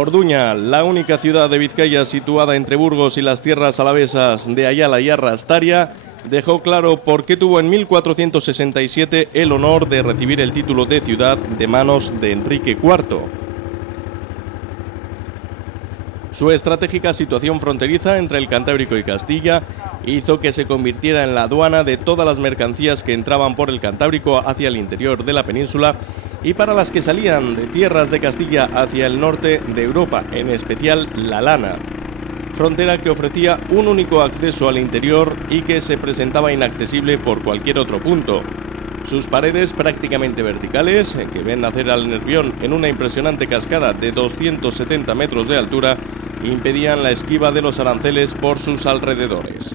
Orduña, la única ciudad de Vizcaya situada entre Burgos y las tierras alavesas de Ayala y Arrastaria, dejó claro por qué tuvo en 1467 el honor de recibir el título de ciudad de manos de Enrique IV. Su estratégica situación fronteriza entre el Cantábrico y Castilla hizo que se convirtiera en la aduana de todas las mercancías que entraban por el Cantábrico hacia el interior de la península y para las que salían de tierras de Castilla hacia el norte de Europa, en especial la lana. Frontera que ofrecía un único acceso al interior y que se presentaba inaccesible por cualquier otro punto. Sus paredes prácticamente verticales, que ven nacer al Nervión en una impresionante cascada de 270 metros de altura, impedían la esquiva de los aranceles por sus alrededores.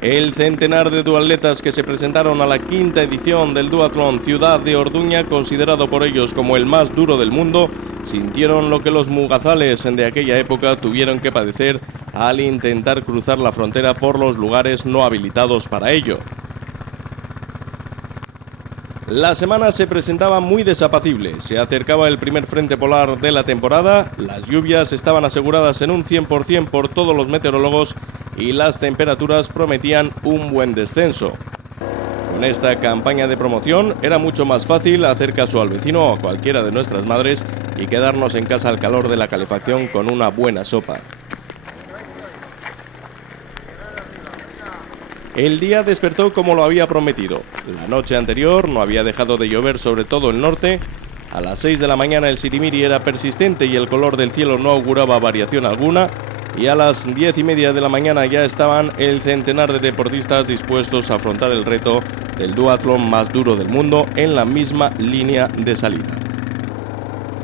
El centenar de duatletas que se presentaron a la quinta edición del duatlón Ciudad de Orduña, considerado por ellos como el más duro del mundo, sintieron lo que los mugazales de aquella época tuvieron que padecer al intentar cruzar la frontera por los lugares no habilitados para ello. La semana se presentaba muy desapacible, se acercaba el primer frente polar de la temporada, las lluvias estaban aseguradas en un 100% por todos los meteorólogos y las temperaturas prometían un buen descenso. Con esta campaña de promoción era mucho más fácil hacer caso al vecino o a cualquiera de nuestras madres y quedarnos en casa al calor de la calefacción con una buena sopa. El día despertó como lo había prometido. La noche anterior no había dejado de llover sobre todo el norte. A las 6 de la mañana el sirimiri era persistente y el color del cielo no auguraba variación alguna. Y a las 10:30 de la mañana ya estaban el centenar de deportistas dispuestos a afrontar el reto del duatlón más duro del mundo en la misma línea de salida.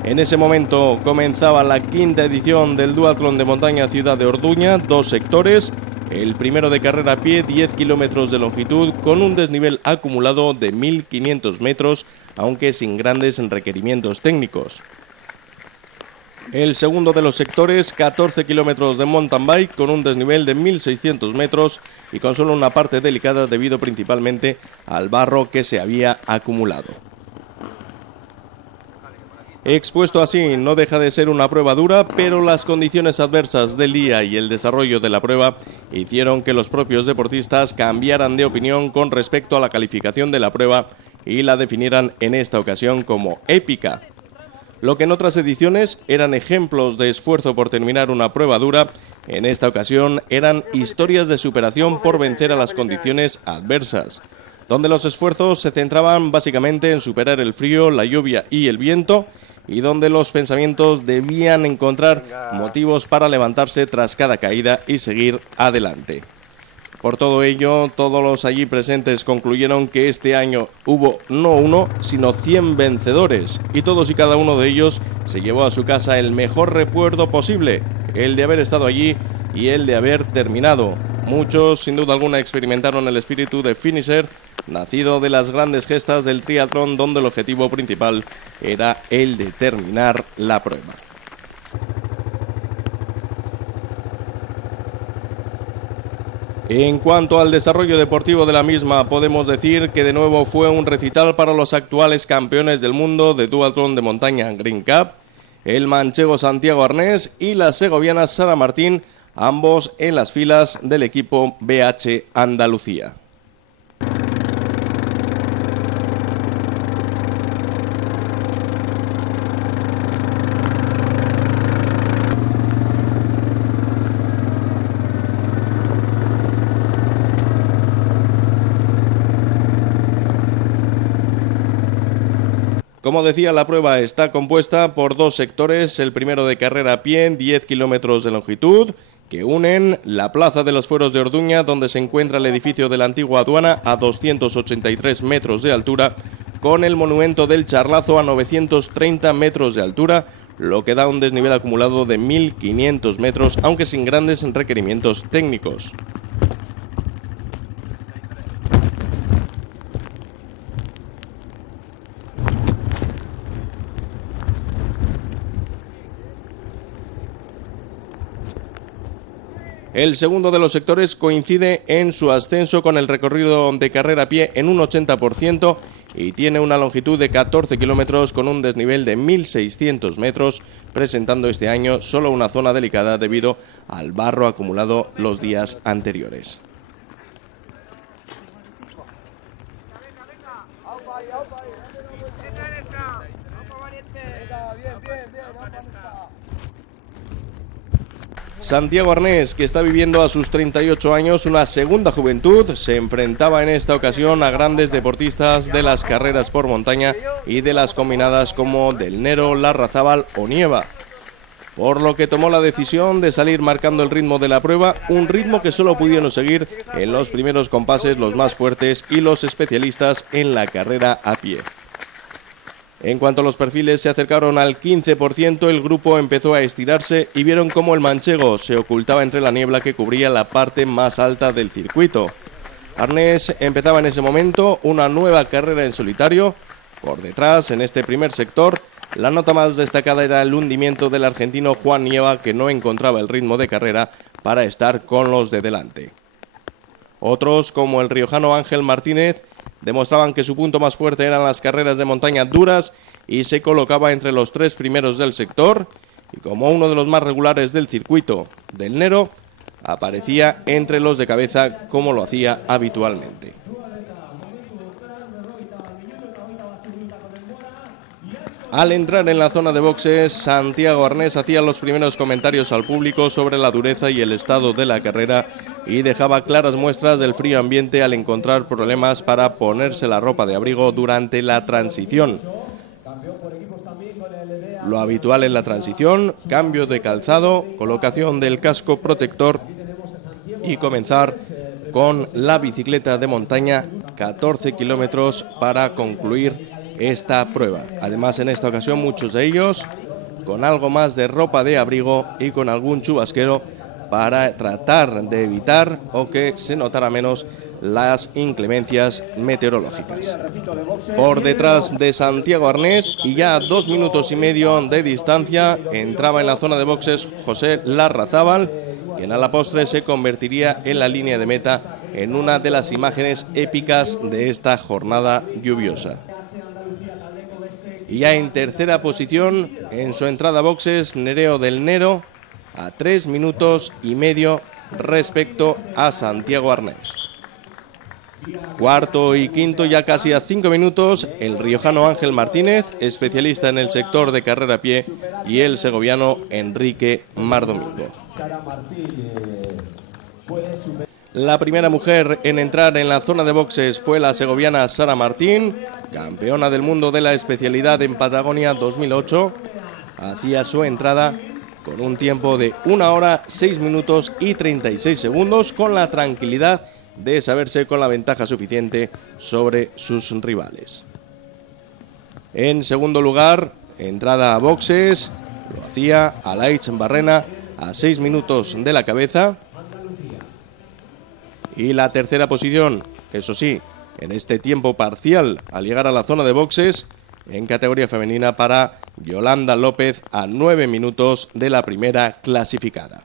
En ese momento comenzaba la quinta edición del duatlón de montaña Ciudad de Orduña, 2 sectores. El primero de carrera a pie, 10 kilómetros de longitud, con un desnivel acumulado de 1.500 metros, aunque sin grandes requerimientos técnicos. El segundo de los sectores, 14 kilómetros de mountain bike, con un desnivel de 1.600 metros y con solo una parte delicada debido principalmente al barro que se había acumulado. Expuesto así, no deja de ser una prueba dura, pero las condiciones adversas del día y el desarrollo de la prueba hicieron que los propios deportistas cambiaran de opinión con respecto a la calificación de la prueba y la definieran en esta ocasión como épica. Lo que en otras ediciones eran ejemplos de esfuerzo por terminar una prueba dura, en esta ocasión eran historias de superación por vencer a las condiciones adversas, donde los esfuerzos se centraban básicamente en superar el frío, la lluvia y el viento, y donde los pensamientos debían encontrar motivos para levantarse tras cada caída y seguir adelante. Por todo ello, todos los allí presentes concluyeron que este año hubo no uno, sino 100 vencedores, y todos y cada uno de ellos se llevó a su casa el mejor recuerdo posible, el de haber estado allí y el de haber terminado. Muchos, sin duda alguna, experimentaron el espíritu de finisher, nacido de las grandes gestas del triatlón, donde el objetivo principal era el de terminar la prueba. En cuanto al desarrollo deportivo de la misma, podemos decir que de nuevo fue un recital para los actuales campeones del mundo de duatlón de montaña Green Cup, el manchego Santiago Arnés y la segoviana Sara Martín, ambos en las filas del equipo BH Andalucía. Como decía, la prueba está compuesta por 2 sectores, el primero de carrera a pie, 10 kilómetros de longitud, que unen la Plaza de los Fueros de Orduña, donde se encuentra el edificio de la antigua aduana a 283 metros de altura, con el monumento del Charlazo a 930 metros de altura, lo que da un desnivel acumulado de 1.500 metros, aunque sin grandes requerimientos técnicos. El segundo de los sectores coincide en su ascenso con el recorrido de carrera a pie en un 80% y tiene una longitud de 14 kilómetros con un desnivel de 1.600 metros, presentando este año solo una zona delicada debido al barro acumulado los días anteriores. Santiago Arnés, que está viviendo a sus 38 años una segunda juventud, se enfrentaba en esta ocasión a grandes deportistas de las carreras por montaña y de las combinadas como Del Nero, Larrazábal o Nieva, por lo que tomó la decisión de salir marcando el ritmo de la prueba, un ritmo que solo pudieron seguir en los primeros compases los más fuertes y los especialistas en la carrera a pie. En cuanto los perfiles se acercaron al 15%, el grupo empezó a estirarse y vieron cómo el manchego se ocultaba entre la niebla que cubría la parte más alta del circuito. Arnés empezaba en ese momento una nueva carrera en solitario. Por detrás, en este primer sector, la nota más destacada era el hundimiento del argentino Juan Nieva, que no encontraba el ritmo de carrera para estar con los de delante. Otros, como el riojano Ángel Martínez, demostraban que su punto más fuerte eran las carreras de montaña duras y se colocaba entre los 3 primeros del sector, y como uno de los más regulares del circuito, Del Nero aparecía entre los de cabeza como lo hacía habitualmente. Al entrar en la zona de boxes, Santiago Arnés hacía los primeros comentarios al público sobre la dureza y el estado de la carrera y dejaba claras muestras del frío ambiente al encontrar problemas para ponerse la ropa de abrigo durante la transición. Lo habitual en la transición, cambio de calzado, colocación del casco protector y comenzar con la bicicleta de montaña, 14 kilómetros para concluir esta prueba. Además, en esta ocasión muchos de ellos con algo más de ropa de abrigo y con algún chubasquero para tratar de evitar o que se notara menos las inclemencias meteorológicas. Por detrás de Santiago Arnés y ya a 2 minutos y medio de distancia entraba en la zona de boxes José Larrazábal, quien a la postre se convertiría en la línea de meta en una de las imágenes épicas de esta jornada lluviosa. Y ya en tercera posición, en su entrada a boxes, Nereo Del Nero, a 3 minutos y medio respecto a Santiago Arnés. Cuarto y quinto, ya casi a 5 minutos, el riojano Ángel Martínez, especialista en el sector de carrera a pie, y el segoviano Enrique Mardomingo. La primera mujer en entrar en la zona de boxes fue la segoviana Sara Martín, campeona del mundo de la especialidad en Patagonia 2008. Hacía su entrada con un tiempo de 1 hora, 6 minutos y 36 segundos, con la tranquilidad de saberse con la ventaja suficiente sobre sus rivales. En segundo lugar, entrada a boxes, lo hacía Alaich Barrena a 6 minutos de la cabeza. Y la tercera posición, eso sí, en este tiempo parcial al llegar a la zona de boxes, en categoría femenina para Yolanda López a 9 minutos de la primera clasificada.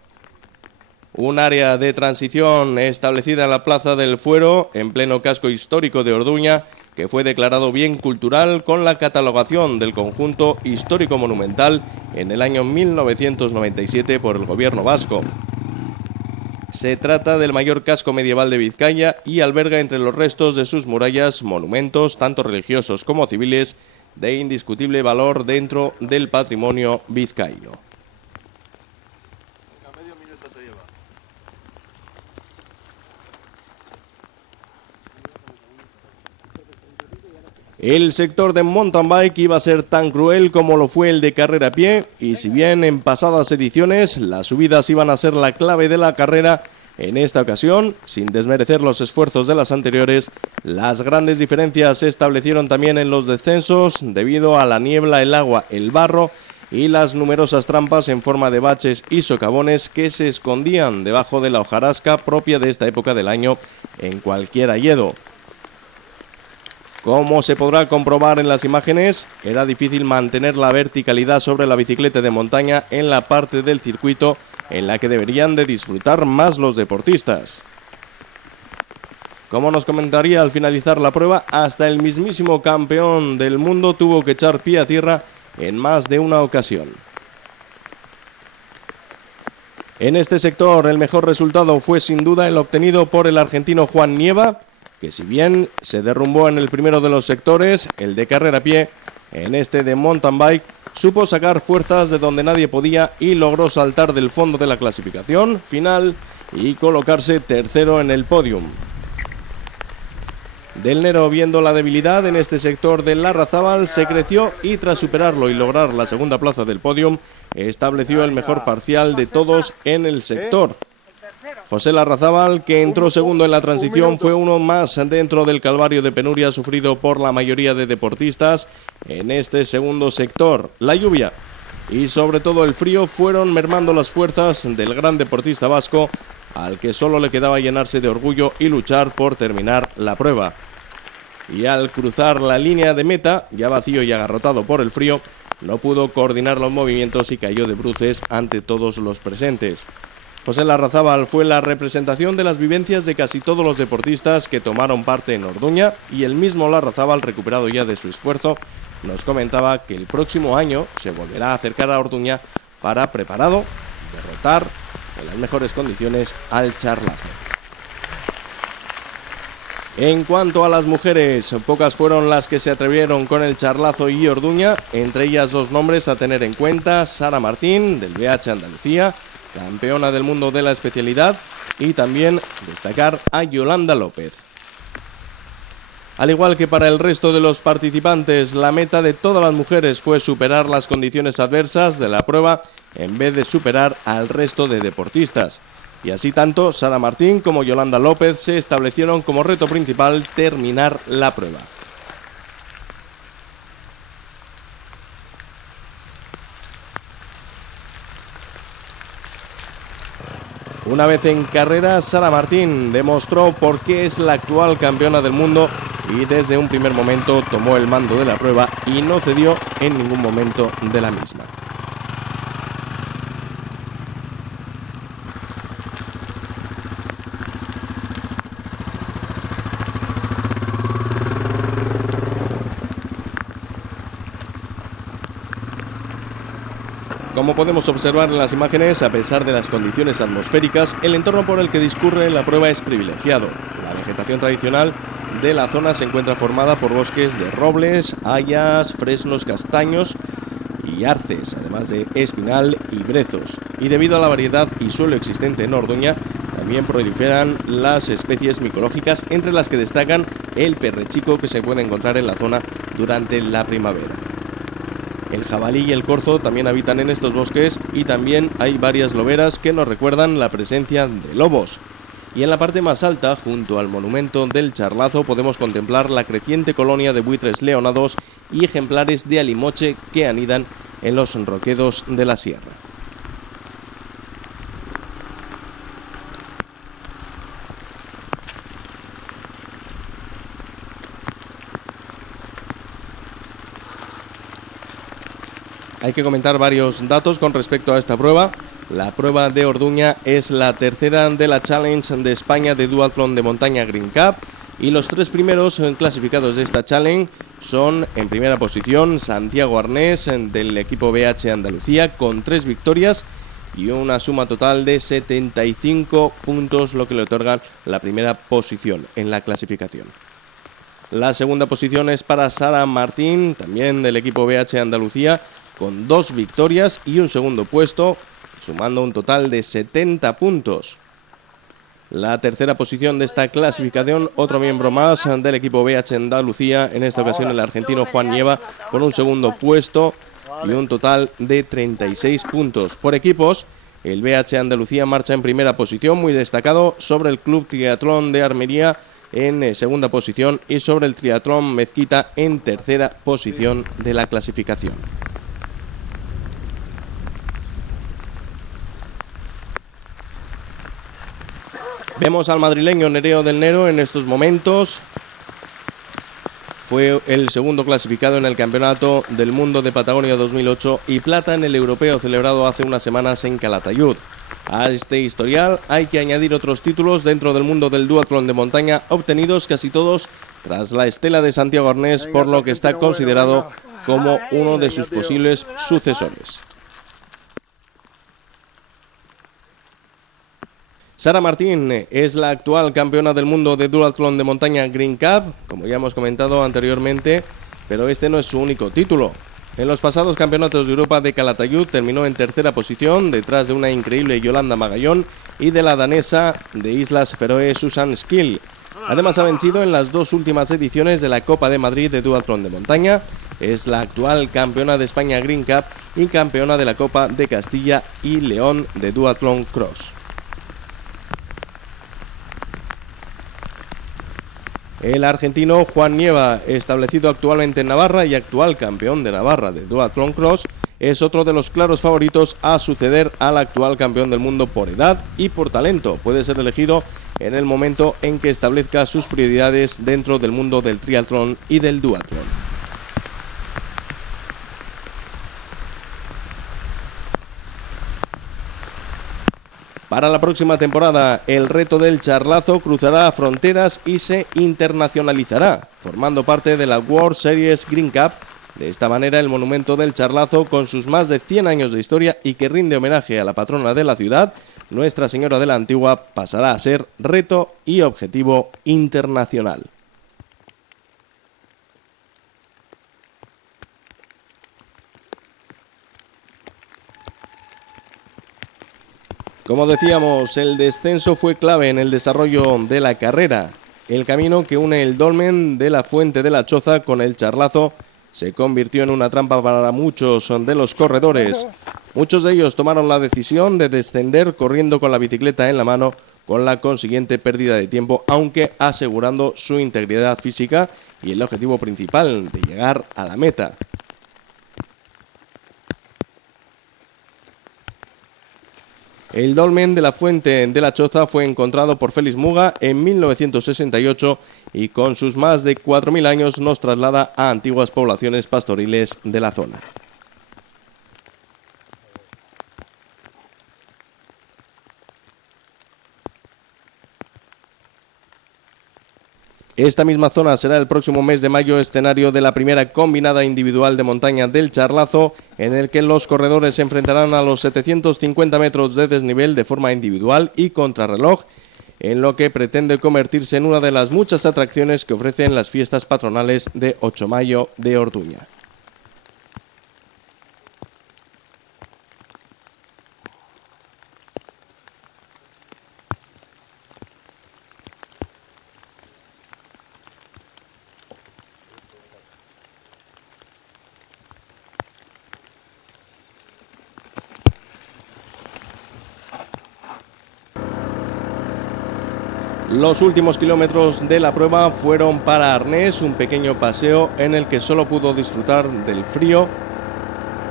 Un área de transición establecida en la Plaza del Fuero, en pleno casco histórico de Orduña, que fue declarado bien cultural con la catalogación del conjunto histórico monumental en el año 1997 por el gobierno vasco. Se trata del mayor casco medieval de Vizcaya y alberga entre los restos de sus murallas monumentos, tanto religiosos como civiles, de indiscutible valor dentro del patrimonio vizcaíno. El sector de mountain bike iba a ser tan cruel como lo fue el de carrera a pie, y si bien en pasadas ediciones las subidas iban a ser la clave de la carrera, en esta ocasión, sin desmerecer los esfuerzos de las anteriores, las grandes diferencias se establecieron también en los descensos debido a la niebla, el agua, el barro y las numerosas trampas en forma de baches y socavones que se escondían debajo de la hojarasca propia de esta época del año en cualquier hayedo. Como se podrá comprobar en las imágenes, era difícil mantener la verticalidad sobre la bicicleta de montaña en la parte del circuito en la que deberían de disfrutar más los deportistas. Como nos comentaría al finalizar la prueba, hasta el mismísimo campeón del mundo tuvo que echar pie a tierra en más de una ocasión. En este sector el mejor resultado fue sin duda el obtenido por el argentino Juan Nieva, que si bien se derrumbó en el primero de los sectores, el de carrera a pie, en este de mountain bike, supo sacar fuerzas de donde nadie podía y logró saltar del fondo de la clasificación final y colocarse tercero en el podium. Del Nero, viendo la debilidad en este sector del Larrazábal, se creció y tras superarlo y lograr la segunda plaza del podium, estableció el mejor parcial de todos en el sector. José Larrazábal, que entró segundo en la transición, fue uno más dentro del calvario de penuria sufrido por la mayoría de deportistas en este segundo sector. La lluvia y sobre todo el frío fueron mermando las fuerzas del gran deportista vasco, al que solo le quedaba llenarse de orgullo y luchar por terminar la prueba. Y al cruzar la línea de meta, ya vacío y agarrotado por el frío, no pudo coordinar los movimientos y cayó de bruces ante todos los presentes. José Larrazábal fue la representación de las vivencias de casi todos los deportistas que tomaron parte en Orduña, y el mismo Larrazábal, recuperado ya de su esfuerzo, nos comentaba que el próximo año se volverá a acercar a Orduña para, preparado, derrotar en las mejores condiciones al Charlazo. En cuanto a las mujeres, pocas fueron las que se atrevieron con el Charlazo y Orduña, entre ellas dos nombres a tener en cuenta: Sara Martín, del BH Andalucía, campeona del mundo de la especialidad, y también destacar a Yolanda López. Al igual que para el resto de los participantes, la meta de todas las mujeres fue superar las condiciones adversas de la prueba en vez de superar al resto de deportistas. Y así tanto Sara Martín como Yolanda López se establecieron como reto principal terminar la prueba. Una vez en carrera, Sara Martín demostró por qué es la actual campeona del mundo y desde un primer momento tomó el mando de la prueba y no cedió en ningún momento de la misma. Como podemos observar en las imágenes, a pesar de las condiciones atmosféricas, el entorno por el que discurre la prueba es privilegiado. La vegetación tradicional de la zona se encuentra formada por bosques de robles, hayas, fresnos, castaños y arces, además de espinal y brezos. Y debido a la variedad y suelo existente en Orduña, también proliferan las especies micológicas, entre las que destacan el perrechico, que se puede encontrar en la zona durante la primavera. El jabalí y el corzo también habitan en estos bosques, y también hay varias loberas que nos recuerdan la presencia de lobos. Y en la parte más alta, junto al monumento del Charlazo, podemos contemplar la creciente colonia de buitres leonados y ejemplares de alimoche que anidan en los roquedos de la sierra. Hay que comentar varios datos con respecto a esta prueba. La prueba de Orduña es la tercera de la Challenge de España de Duathlon de montaña Green Cup, y los tres primeros clasificados de esta Challenge son, en primera posición, Santiago Arnés del equipo BH Andalucía, con 3 victorias y una suma total de 75 puntos, lo que le otorga la primera posición en la clasificación. La segunda posición es para Sara Martín, también del equipo BH Andalucía, con 2 victorias y un segundo puesto, sumando un total de 70 puntos. La tercera posición de esta clasificación, otro miembro más del equipo BH Andalucía, en esta ocasión el argentino Juan Nieva, con un segundo puesto y un total de 36 puntos. Por equipos, el BH Andalucía marcha en primera posición, muy destacado, sobre el Club Triatlón de Armería en segunda posición y sobre el Triatlón Mezquita en tercera posición de la clasificación. Vemos al madrileño Nereo del Nero en estos momentos. Fue el segundo clasificado en el Campeonato del Mundo de Patagonia 2008 y plata en el europeo celebrado hace unas semanas en Calatayud. A este historial hay que añadir otros títulos dentro del mundo del duatlón de montaña, obtenidos casi todos tras la estela de Santiago Arnés, por lo que está considerado como uno de sus posibles sucesores. Sara Martín es la actual campeona del mundo de duatlón de montaña Green Cup, como ya hemos comentado anteriormente, pero este no es su único título. En los pasados campeonatos de Europa de Calatayud terminó en tercera posición, detrás de una increíble Yolanda Magallón y de la danesa de Islas Feroe Susan Skill. Además ha vencido en las dos últimas ediciones de la Copa de Madrid de duatlón de montaña. Es la actual campeona de España Green Cup y campeona de la Copa de Castilla y León de duatlón cross. El argentino Juan Nieva, establecido actualmente en Navarra y actual campeón de Navarra de duatlón cross, es otro de los claros favoritos a suceder al actual campeón del mundo por edad y por talento. Puede ser elegido en el momento en que establezca sus prioridades dentro del mundo del triatlón y del duatlón. Para la próxima temporada, el reto del charlazo cruzará fronteras y se internacionalizará, formando parte de la World Series Green Cup. De esta manera, el monumento del charlazo, con sus más de 100 años de historia y que rinde homenaje a la patrona de la ciudad, Nuestra Señora de la Antigua, pasará a ser reto y objetivo internacional. Como decíamos, el descenso fue clave en el desarrollo de la carrera. El camino que une el dolmen de la Fuente de la Choza con el charlazo se convirtió en una trampa para muchos de los corredores. Muchos de ellos tomaron la decisión de descender corriendo con la bicicleta en la mano, con la consiguiente pérdida de tiempo, aunque asegurando su integridad física y el objetivo principal de llegar a la meta. El dolmen de la Fuente de la Choza fue encontrado por Félix Muga en 1968 y con sus más de 4.000 años nos traslada a antiguas poblaciones pastoriles de la zona. Esta misma zona será el próximo mes de mayo escenario de la primera combinada individual de montaña del charlazo, en el que los corredores se enfrentarán a los 750 metros de desnivel de forma individual y contrarreloj, en lo que pretende convertirse en una de las muchas atracciones que ofrecen las fiestas patronales de 8 Mayo de Orduña. Los últimos kilómetros de la prueba fueron para Arnés un pequeño paseo en el que solo pudo disfrutar del frío,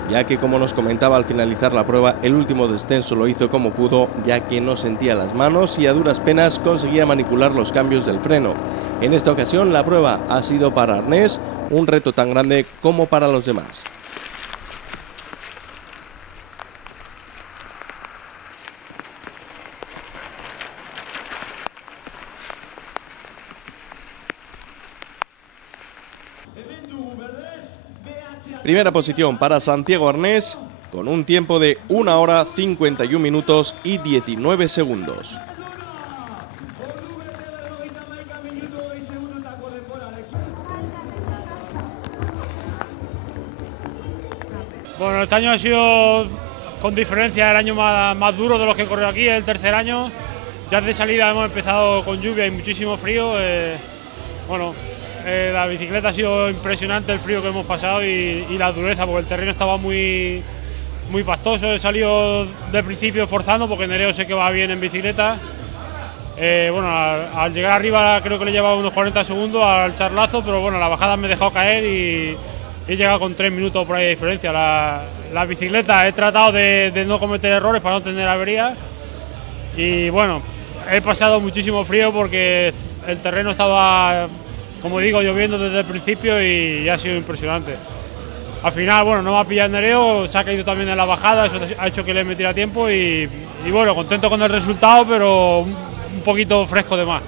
ya que, como nos comentaba al finalizar la prueba, el último descenso lo hizo como pudo, ya que no sentía las manos y a duras penas conseguía manipular los cambios del freno. En esta ocasión la prueba ha sido para Arnés un reto tan grande como para los demás. Primera posición para Santiago Arnés, con un tiempo de 1 hora 51 minutos y 19 segundos. Bueno, este año ha sido con diferencia el año más duro de los que corrió aquí, el tercer año. Ya de salida hemos empezado con lluvia y muchísimo frío. La bicicleta ha sido impresionante, el frío que hemos pasado y la dureza, porque el terreno estaba muy pastoso. He salido de principio forzando porque Nereo sé que va bien en bicicleta. Al llegar arriba creo que le llevaba unos 40 segundos al charlazo, pero bueno, la bajada me he dejado caer y he llegado con 3 minutos por ahí de diferencia. La bicicleta he tratado de no cometer errores para no tener averías y bueno, he pasado muchísimo frío porque el terreno estaba, como digo, lloviendo desde el principio y ha sido impresionante. al final, bueno, no me ha pillado Nereo, se ha caído también en la bajada, eso ha hecho que le metiera tiempo y bueno, contento con el resultado, pero un poquito fresco de más.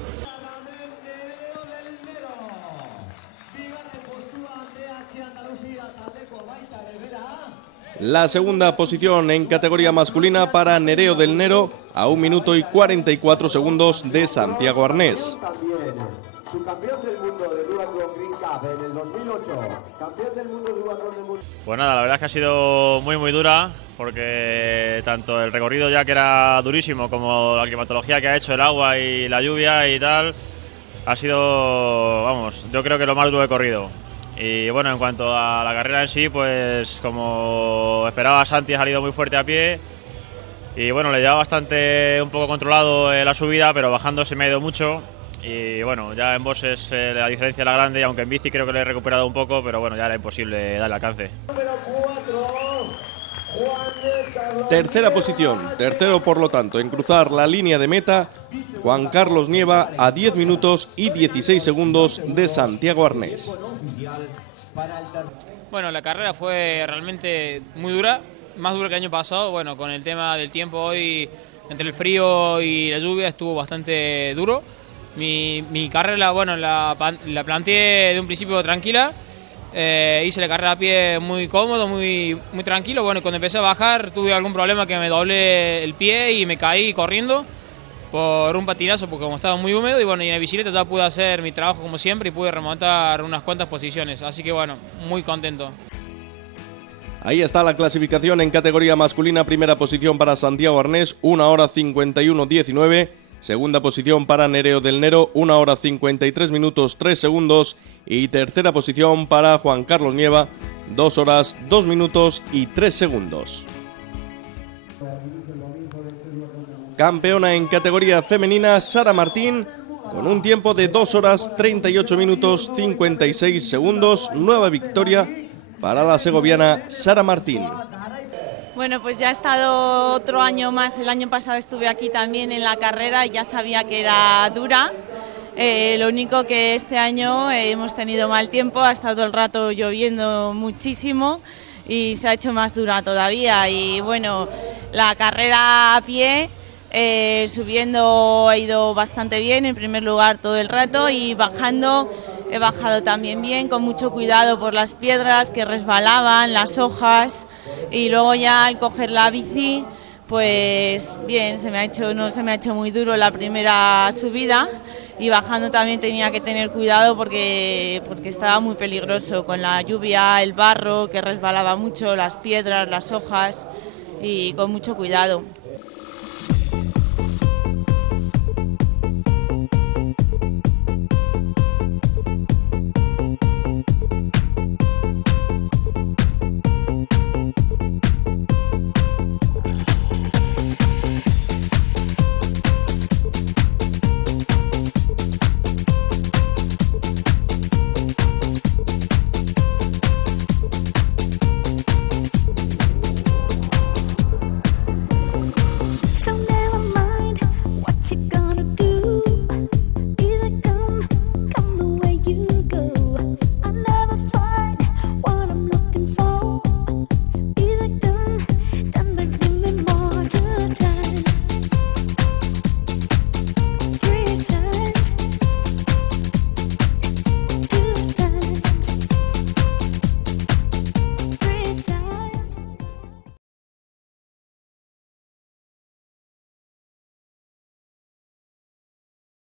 La segunda posición en categoría masculina para Nereo del Nero a 1 minuto y 44 segundos de Santiago Arnés. Subcampeón del mundo de duatlón Green Cup en el 2008, campeón del mundo de duatlón del mundo. Pues nada, la verdad es que ha sido muy dura, porque tanto el recorrido ya que era durísimo como la climatología que ha hecho, el agua y la lluvia y tal, ha sido, vamos, yo creo que lo más duro que he corrido. Y bueno, en cuanto a la carrera en sí, pues como esperaba Santi, ha salido muy fuerte a pie. Y bueno, le llevaba bastante un poco controlado la subida, pero bajando se me ha ido mucho. Y bueno, ya en bosses la diferencia era grande, y aunque en bici creo que le he recuperado un poco, pero bueno, ya era imposible darle alcance. Tercera posición, tercero por lo tanto en cruzar la línea de meta, Juan Carlos Nieva a 10 minutos y 16 segundos de Santiago Arnés. Bueno, la carrera fue realmente muy dura, más dura que el año pasado. Bueno, con el tema del tiempo hoy, entre el frío y la lluvia, estuvo bastante duro. Mi carrera, bueno, la planteé de un principio tranquila. Hice la carrera a pie muy cómodo, muy tranquilo. Bueno, cuando empecé a bajar tuve algún problema que me doblé el pie y me caí corriendo por un patinazo, porque como estaba muy húmedo, y bueno, y en la bicicleta ya pude hacer mi trabajo como siempre y pude remontar unas cuantas posiciones, así que bueno, muy contento. Ahí está la clasificación en categoría masculina. Primera posición para Santiago Arnés, 1 hora 51:19. Segunda posición para Nereo del Nero, 1 hora 53 minutos 3 segundos. Y tercera posición para Juan Carlos Nieva, 2 horas 2 minutos y 3 segundos. Campeona en categoría femenina, Sara Martín, con un tiempo de 2 horas 38 minutos 56 segundos. Nueva victoria para la segoviana Sara Martín. Bueno, pues ya he estado otro año más. El año pasado estuve aquí también en la carrera y ya sabía que era dura. Lo único que este año hemos tenido mal tiempo, ha estado todo el rato lloviendo muchísimo y se ha hecho más dura todavía. Y bueno, la carrera a pie, subiendo ha ido bastante bien, en primer lugar todo el rato, y bajando he bajado también bien, con mucho cuidado por las piedras que resbalaban, las hojas, y luego ya al coger la bici, pues bien, no se me ha hecho muy duro la primera subida, y bajando también tenía que tener cuidado porque estaba muy peligroso con la lluvia, el barro que resbalaba mucho, las piedras, las hojas, y con mucho cuidado.